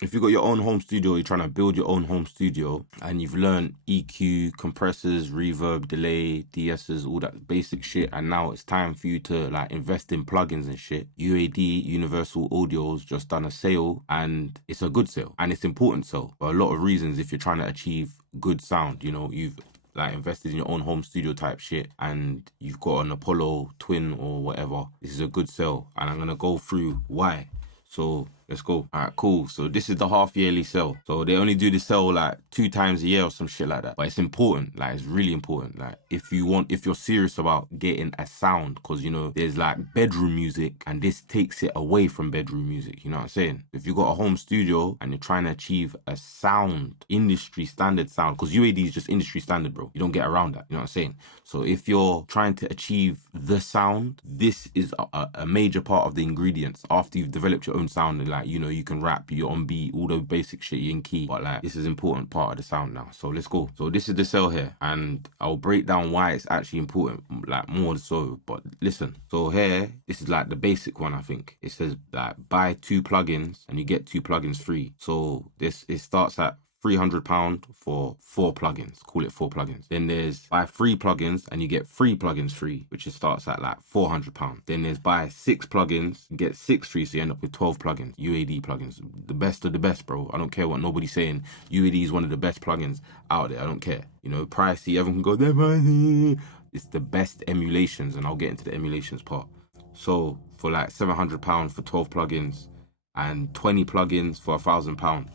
if you've got your own home studio, you're trying to build your own home studio, and you've learned EQ, compressors, reverb, delay, DSs, all that basic shit, and now it's time for you to like invest in plugins and shit. UAD, Universal Audio's just done a sale, and it's a good sale, and it's important sale for a lot of reasons. If you're trying to achieve good sound, you know, you've like invested in your own home studio type shit, and you've got an Apollo Twin or whatever, this is a good sale, and I'm gonna go through why. So let's go. All right, cool. So this is the half yearly sale. So they only do the sale like 2 times a year or some shit like that. But it's important. Like, it's really important. Like, if you're serious about getting a sound, because, you know, there's like bedroom music, and this takes it away from bedroom music. You know what I'm saying? If you got a home studio and you're trying to achieve a sound, industry standard sound, because UAD is just industry standard, bro. You don't get around that. You know what I'm saying? So if you're trying to achieve the sound, this is a major part of the ingredients. After you've developed your own sound, and like, you know, you can rap, you're on beat, all the basic shit, you're in key, but like, this is important part of the sound now. So let's go. So this is the cell here, and I'll break down why it's actually important, like more so. But listen, so here, this is like the basic one. I think it says like buy 2 plugins and you get 2 plugins free. So it starts at £300 for 4 plugins. Call it 4 plugins. Then there's buy 3 plugins and you get 3 plugins free, which starts at like £400. Then there's buy 6 plugins, you get 6 free, so you end up with 12 plugins. UAD plugins, the best of the best, bro. I don't care what nobody's saying. UAD is one of the best plugins out there. I don't care. You know, pricey, everyone can go, they're pricey. It's the best emulations, and I'll get into the emulations part. So for like £700 for 12 plugins and 20 plugins for £1,000.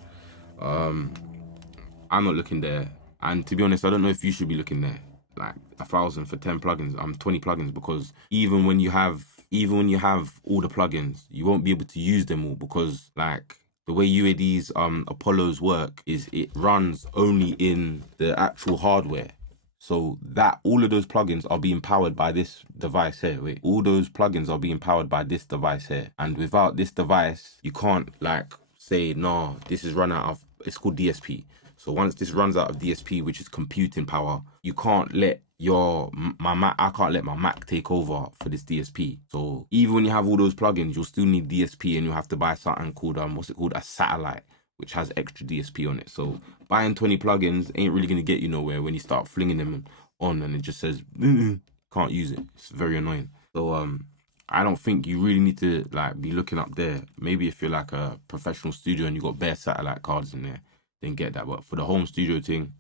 I'm not looking there, and to be honest, I don't know if you should be looking there. Like 1,000 for 10 plugins, 20 plugins, because even when you have all the plugins, you won't be able to use them all, because like the way UAD's Apollos work is it runs only in the actual hardware. So that all of those plugins are being powered by this device here. Wait, all those plugins are being powered by this device here, and without this device, you can't like say, no, this is run out of, it's called DSP. So once this runs out of DSP, which is computing power, you can't let my Mac, I can't let my Mac take over for this DSP. So even when you have all those plugins, you'll still need DSP, and you'll have to buy something called, what's it called? A satellite, which has extra DSP on it. So buying 20 plugins ain't really going to get you nowhere when you start flinging them on and it just says, can't use it. It's very annoying. So, I don't think you really need to like be looking up there. Maybe if you're like a professional studio and you got bare satellite cards in there, then get that. But for the home studio thing,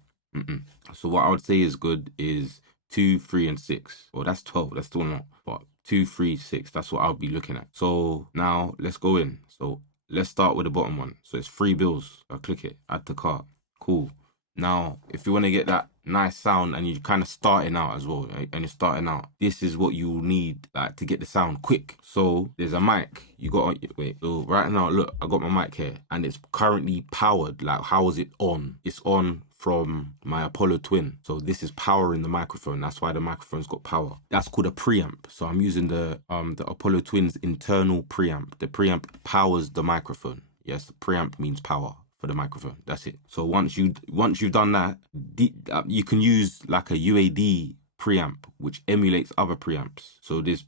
So what I would say is good is 2, 3, and 6. Well, that's 12. That's still not. But 2, 3, 6. That's what I'll be looking at. So now let's go in. So let's start with the bottom one. So it's 3 bills. I'll click it. Add to cart. Cool. Now, if you want to get that nice sound and you're kind of starting out as well, right? And you're starting out, this is what you need like to get the sound quick. So there's a mic. You got, wait, so right now, look, I got my mic here and it's currently powered. Like, how is it on? It's on from my Apollo Twin. So this is powering the microphone. That's why the microphone's got power. That's called a preamp. So I'm using the Apollo Twin's internal preamp. The preamp powers the microphone. Yes, the preamp means power for the microphone. That's it. So once you've done that, you can use like a UAD preamp which emulates other preamps. So there's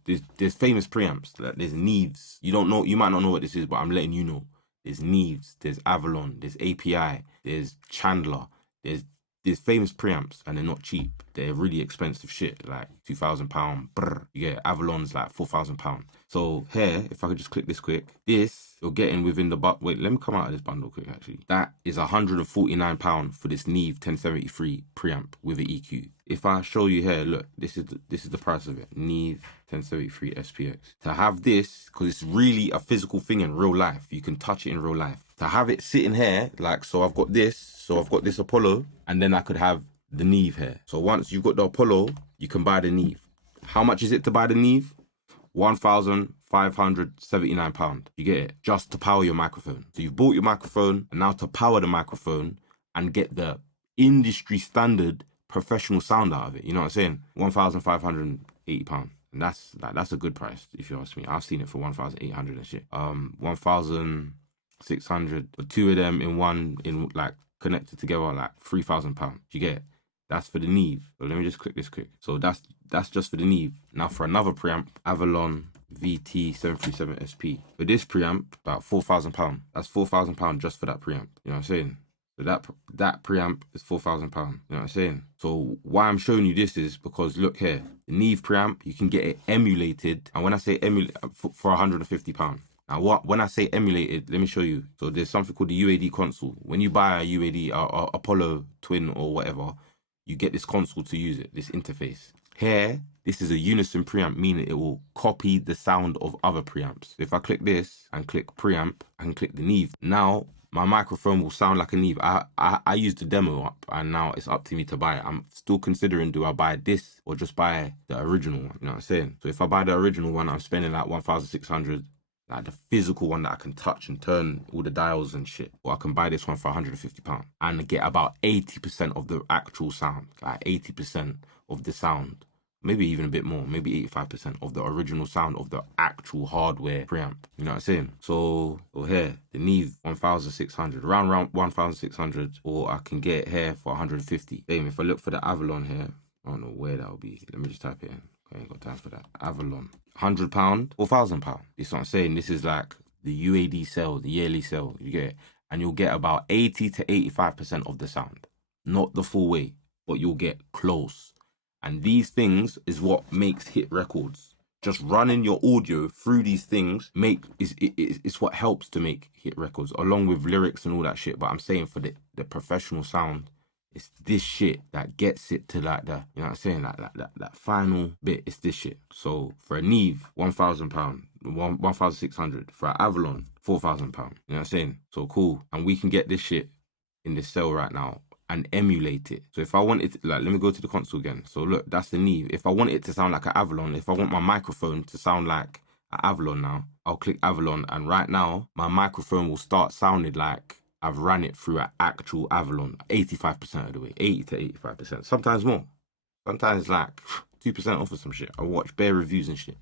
famous preamps. Like there's Neves. You might not know what this is, but I'm letting you know. There's Neves, there's Avalon, there's API, there's Chandler. There's famous preamps and they're not cheap. They're really expensive shit, like £2,000. You get Avalon's like £4,000. So here, if I could just click this quick, this you're getting within the wait, let me come out of this bundle quick actually. That is £149 for this Neve 1073 preamp with an EQ. If I show you here, look, this is the price of it. Neve 1073 SPX. To have this, because it's really a physical thing in real life. You can touch it in real life. To have it sitting here, like, so I've got this Apollo, and then I could have the Neve here. So once you've got the Apollo, you can buy the Neve. How much is it to buy the Neve? £1,579. You get it? Just to power your microphone. So you've bought your microphone, and now to power the microphone and get the industry standard professional sound out of it. You know what I'm saying? £1,580. And that's a good price, if you ask me. I've seen it for 1,800 and shit. 1,600 for 2 of them in like connected together, like £3,000. You get it? That's for the Neve. So let me just click this quick. So that's just for the Neve. Now for another preamp, Avalon VT737SP. For this preamp, about £4,000. That's £4,000 just for that preamp. You know what I'm saying? So that preamp is £4,000. You know what I'm saying? So why I'm showing you this is because look here, the Neve preamp, you can get it emulated. And when I say emulate for £150. Now, when I say emulated, let me show you. So there's something called the UAD console. When you buy a UAD, Apollo Twin or whatever, you get this console to use it, this interface. Here, this is a unison preamp, meaning it will copy the sound of other preamps. If I click this and click preamp, I can click the Neve. Now, my microphone will sound like a Neve. I used the demo up, and now it's up to me to buy it. I'm still considering, do I buy this or just buy the original one? You know what I'm saying? So if I buy the original one, I'm spending like 1,600, like the physical one that I can touch and turn all the dials and shit. Or I can buy this one for £150 and get about 80% of the actual sound, like 80% of the sound. Maybe even a bit more, maybe 85% of the original sound of the actual hardware preamp. You know what I'm saying? So here, the Neve 1,600, around 1,600, or I can get it here for 150. Damn, if I look for the Avalon here, I don't know where that'll be. Let me just type it in. I ain't got time for that. Avalon. £100 or £1,000. This is what I'm saying. This is like the UAD sale, the yearly sale. You get it? And you'll get about 80 to 85% of the sound. Not the full way, but you'll get close. And these things is what makes hit records. Just running your audio through these things is what helps to make hit records, along with lyrics and all that shit. But I'm saying for the professional sound, it's this shit that gets it to like the, you know what I'm saying, like that final bit. It's this shit. So for a Neve, £1,000, 1,600. For an Avalon, £4,000. You know what I'm saying? So cool. And we can get this shit in this sale right now and emulate it. So if I want it to, like, let me go to the console again. So look, that's the Neve. If I want it to sound like an Avalon, if I want my microphone to sound like an Avalon now, I'll click Avalon, and right now my microphone will start sounding like I've ran it through an actual Avalon 85% of the way, 80 to 85%, sometimes more, sometimes like 2% off of some shit. I watch bare reviews and shit.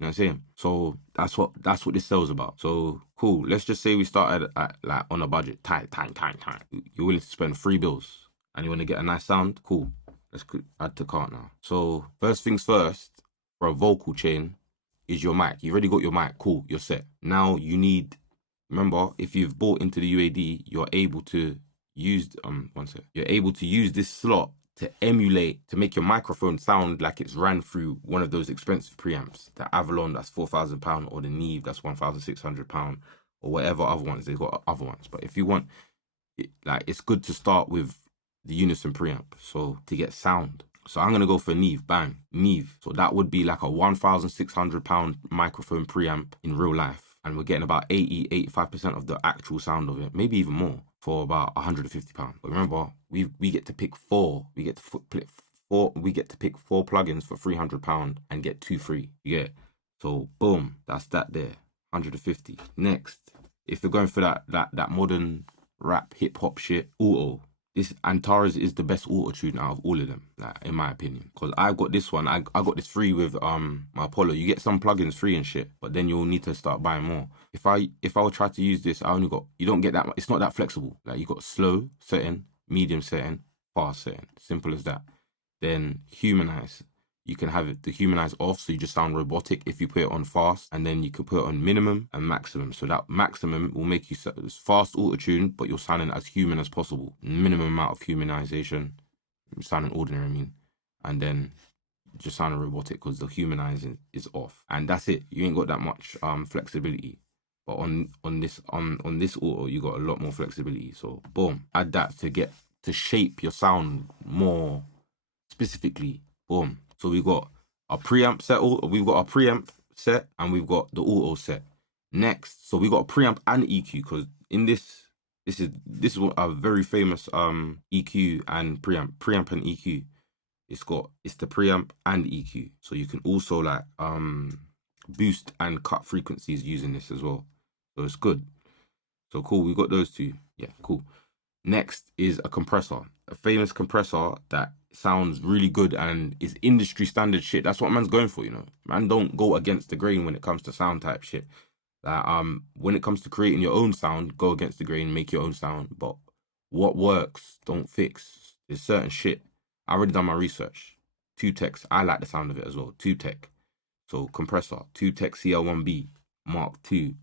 You know what I'm saying? So that's what this sale's about. So cool. Let's just say we started at like on a budget, tight. You're willing to spend £3 and you want to get a nice sound. Cool. Let's add to cart now. So first things first, for a vocal chain, is your mic. You already got your mic. Cool. You're set. Now you need. Remember, if you've bought into the UAD, you're able to use You're able to use this slot to emulate, to make your microphone sound like it's ran through one of those expensive preamps. The Avalon, that's £4,000, or the Neve, that's £1,600, or whatever other ones. They've got other ones. But if you want, it's good to start with the Unison preamp, so to get sound. So I'm going to go for Neve, bang, Neve. So that would be like a £1,600 microphone preamp in real life. And we're getting about 85% of the actual sound of it, maybe even more, for about £150. But remember, we get to pick four. We get to pick four plugins for £300 and get 2 free. You get it? So boom, that's that there, 150. Next, if you're going for that modern rap hip hop shit, auto. This Antares is the best auto tune out of all of them, like, in my opinion. Because I got this one, I got this free with my Apollo. You get some plugins free and shit, but then you'll need to start buying more. If I would try to use this, you don't get that much. It's not that flexible. Like, you got slow setting, medium setting, fast setting. Simple as that. Then humanize. You can have the humanize off, so you just sound robotic if you put it on fast, and then you can put it on minimum and maximum. So that maximum will make you fast auto-tune, but you're sounding as human as possible. Minimum amount of humanization, sounding ordinary, I mean. And then just sounding robotic because the humanizing is off. And that's it. You ain't got that much flexibility. But on this auto, you got a lot more flexibility. So boom, add that to shape your sound more specifically. Boom. So we've got our preamp set, and we've got the auto set. Next, so we got a preamp and EQ, because in this is a very famous EQ and preamp and EQ. It's the preamp and EQ, so you can also like boost and cut frequencies using this as well. So it's good. So cool, we got those two. Yeah, cool. Next is a compressor, a famous compressor that sounds really good and is industry standard shit. That's what man's going for, you know. Man don't go against the grain when it comes to sound type shit. When it comes to creating your own sound, go against the grain, make your own sound. But what works, don't fix. There's certain shit. I already done my research. Tube Tech's, I like the sound of it as well. Tube Tech. So compressor, TubeTech CL1B Mark II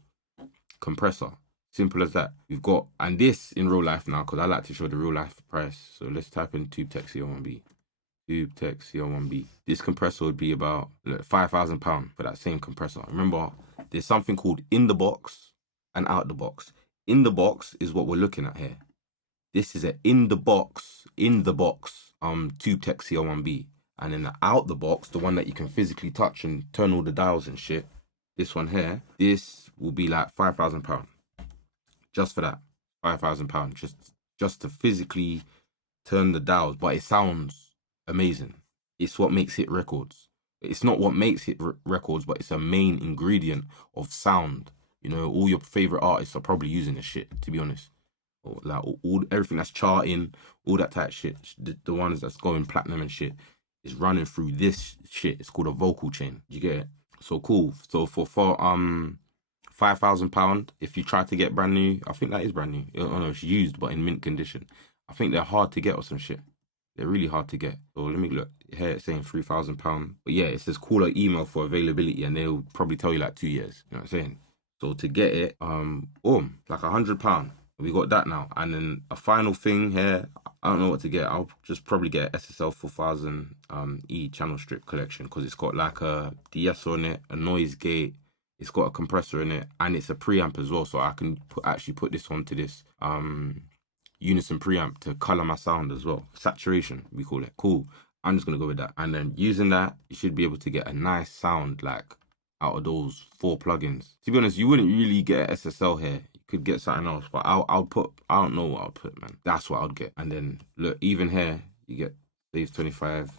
compressor. Simple as that. We've got, and this in real life now, because I like to show the real life price. So let's type in TubeTech CL1B. TubeTech CL1B. This compressor would be about £5,000 for that same compressor. Remember, there's something called in the box and out the box. In the box is what we're looking at here. This is a in the box TubeTech CL1B. And then the out the box, the one that you can physically touch and turn all the dials and shit, this one here, this will be like £5,000. Just for that. £5,000. Just to physically turn the dials. But it sounds amazing. It's what makes hit records. It's not what makes hit records, but it's a main ingredient of sound. You know, all your favorite artists are probably using this shit, to be honest. Or like all everything that's charting, all that type of shit, the ones that's going platinum and shit, is running through this shit. It's called a vocal chain. You get it? So cool. So for £5,000, if you try to get brand new, I think that is brand new. I don't know, it's used but in mint condition. I think they're hard to get or some shit. They're really hard to get. So let me look. Here it's saying £3,000. But yeah, it says call or email for availability, and they'll probably tell you like 2 years. You know what I'm saying? So to get it, like £100. We got that now. And then a final thing here, I don't know what to get. I'll just probably get SSL 4000 E channel strip collection, because it's got like a DS on it, a noise gate, it's got a compressor in it, and it's a preamp as well. So I can actually put this onto this unison preamp to color my sound as well. Saturation, we call it. Cool. I'm just gonna go with that. And then using that, you should be able to get a nice sound like out of those 4 plugins. To be honest, you wouldn't really get an SSL here. You could get something else, but I'll put, I don't know what I'll put, man. That's what I'd get. And then look, even here, you get Save 25.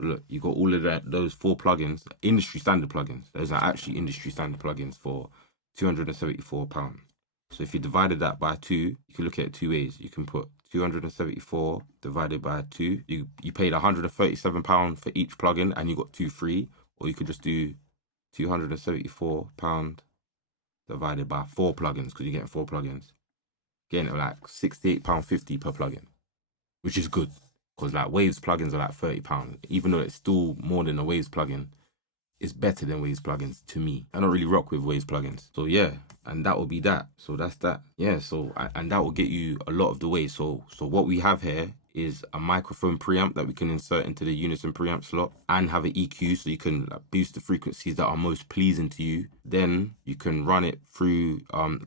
Look, you got all of that, those 4 plugins, industry standard plugins. Those are actually industry standard plugins for £274. So if you divided that by 2, you can look at it 2 ways. You can put 274 divided by 2. You paid £137 for each plugin and you got 2 free. Or you could just do £274 divided by 4 plugins, because you're getting 4 plugins. Getting it like £68.50 per plugin, which is good. Because like Waves plugins are like £30. Even though it's still more than a Waves plugin, it's better than Waves plugins to me. I don't really rock with Waves plugins. So yeah, and that will be that. So that's that. Yeah, so and that will get you a lot of the way. So what we have here is a microphone preamp that we can insert into the unison preamp slot, and have an EQ so you can like boost the frequencies that are most pleasing to you. Then you can run it through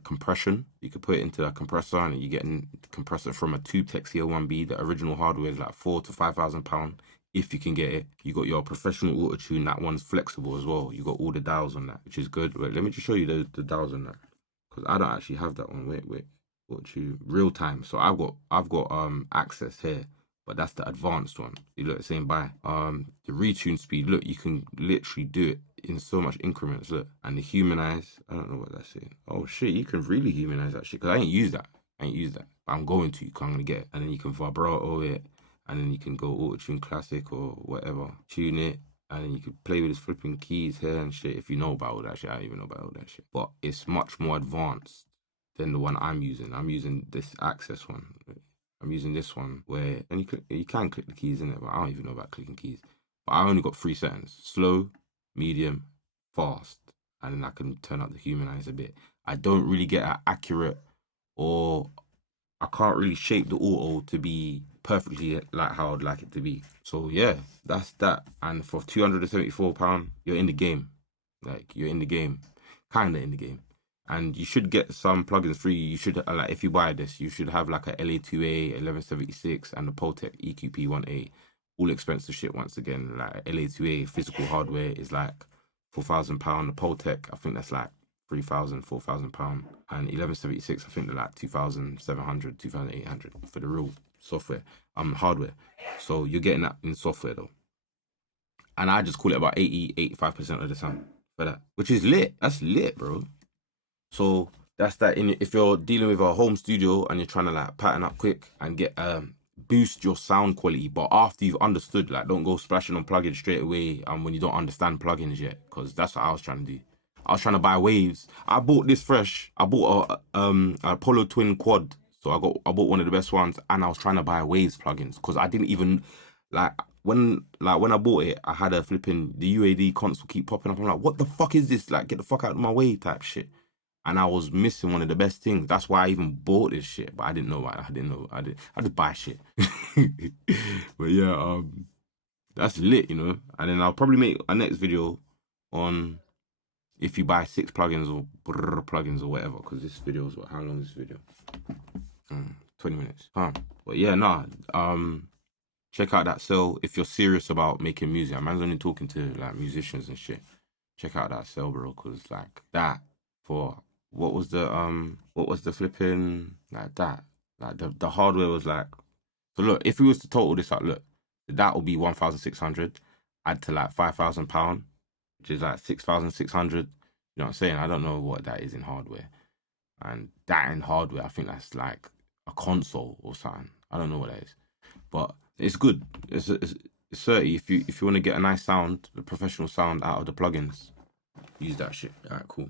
compression. You could put it into a compressor, and you're getting the compressor from a TubeTech CL1B. The original hardware is like £4,000 to £5,000 if you can get it. You got your professional auto tune. That one's flexible as well. You got all the dials on that, which is good. Wait, let me just show you the dials on that, because I don't actually have that one. Wait. Real time. So I've got access here, but that's the advanced one. You look, saying by the retune speed. Look, you can literally do it in so much increments. Look, and the humanize. I don't know what that's saying. Oh shit, you can really humanize that shit, because I ain't used that. But I'm going to, because I'm gonna get it. And then you can vibrato it, and then you can go auto tune classic or whatever, tune it. And then you could play with his flipping keys here and shit. If you know about all that shit, I don't even know about all that shit. But it's much more advanced than the one I'm using. I'm using this Access one. I'm using this one where, and you can click the keys in it, but I don't even know about clicking keys. But I only got 3 settings: slow, medium, fast, and then I can turn up the humanize a bit. I don't really get an accurate, or I can't really shape the auto to be perfectly like how I'd like it to be. So yeah, that's that. And for £274, you're in the game. Like, you're in the game, kind of in the game. And you should get some plugins free. You should, like, if you buy this, you should have like a LA2A 1176 and the Poltec EQP1A. All expensive shit once again. Like LA2A physical hardware is like £4,000. The Poltec, I think that's like £3,000, £4,000. And 1176, I think they're like 2,700, 2,800 for the real software, hardware. So you're getting that in software though. And I just call it about 85% of the time for that, which is lit. That's lit, bro. So that's that. If you're dealing with a home studio and you're trying to like pattern up quick and get boost your sound quality, but after you've understood, like, don't go splashing on plugins straight away when you don't understand plugins yet, because that's what I was trying to do. I was trying to buy Waves. I bought this fresh. I bought a Apollo Twin Quad. So I bought one of the best ones, and I was trying to buy Waves plugins because I didn't even like. when I bought it, I had a flipping the UAD console keep popping up. I'm like, what the fuck is this? Like, get the fuck out of my way type shit. And I was missing one of the best things. That's why I even bought this shit. But I didn't know why. I didn't know. I just buy shit. But yeah, that's lit, you know. And then I'll probably make a next video on if you buy 6 plugins or plugins or whatever. Because this video is how long is this video? 20 minutes. But yeah, nah. Check out that sale if you're serious about making music. Man's only talking to like musicians and shit. Check out that sale, bro. Cause like that for what was the flipping like that? Like the hardware was like, so look, if we was to total this up, look, that will be 1,600. Add to like £5,000, which is like 6,600. You know what I'm saying? I don't know what that is in hardware. And that in hardware, I think that's like a console or something. I don't know what that is. But it's good. It's 30. If you want to get a nice sound, the professional sound out of the plugins, use that shit. Alright, cool.